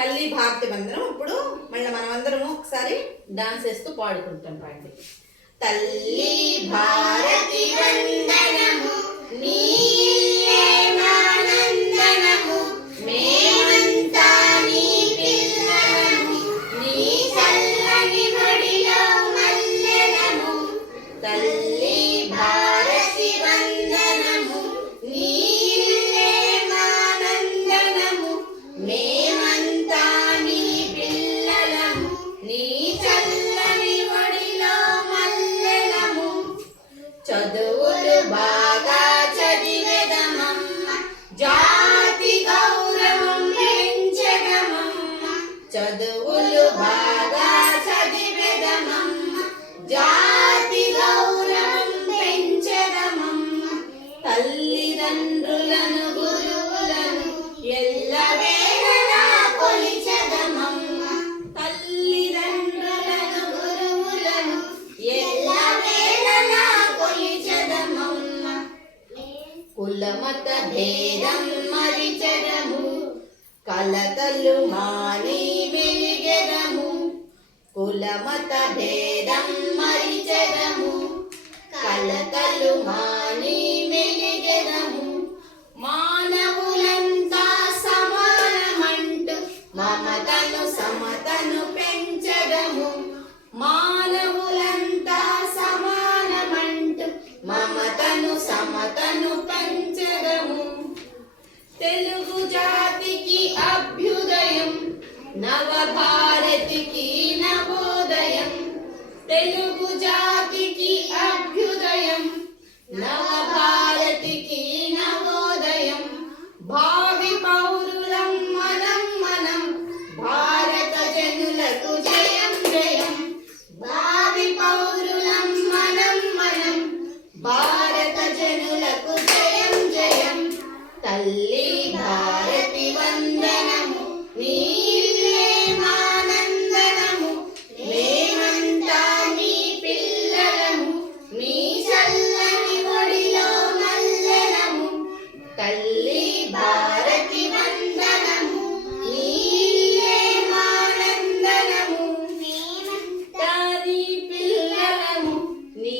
తల్లి భారతి వందనం ఇప్పుడు మళ్ళీ మనమందరం ఒకసారి డాన్స్ వేస్తూ పాడుకుంటాం పాడి. తల్లి భారతి వందనము చదువులు బాగా చదివెదమమ్మ. జాతి గౌరవం పెంచెదమమ్మ. తల్లిదండ్రులను గురువులను ఎల్లవేళలా కొలిచెదమమ్మ. తల్లిదండ్రులను గురువులను ఎల్లవేళలా కొలిచెదమమ్మ. కులమత భేదం మరిచెదము. కలతలు మాని కులమత భేదం మరిచడము కలతలు మాని మెలిగెదము. మానవులంతా సమానమంటూ మమతను సమతను పెంచడము మానవులంతా సమానమంటూ మమతను సమతను పెంచడము తెలుగు జాతికి అభ్యుదయం నవభారతికి తెలుగు జాతికి అభ్యుదయం నవ భారతికి నవోదయం. భావి పౌరులం మనం మనం భారత జనులకు జయం జయం. భావి పౌరులం మనం మనం భారత జనులకు జయం జయం. తల్లి భారతి వందనము నీ భారతి వందనము నీళ్ళే మానందనము. నేనంతా నీ పిల్లలము నీ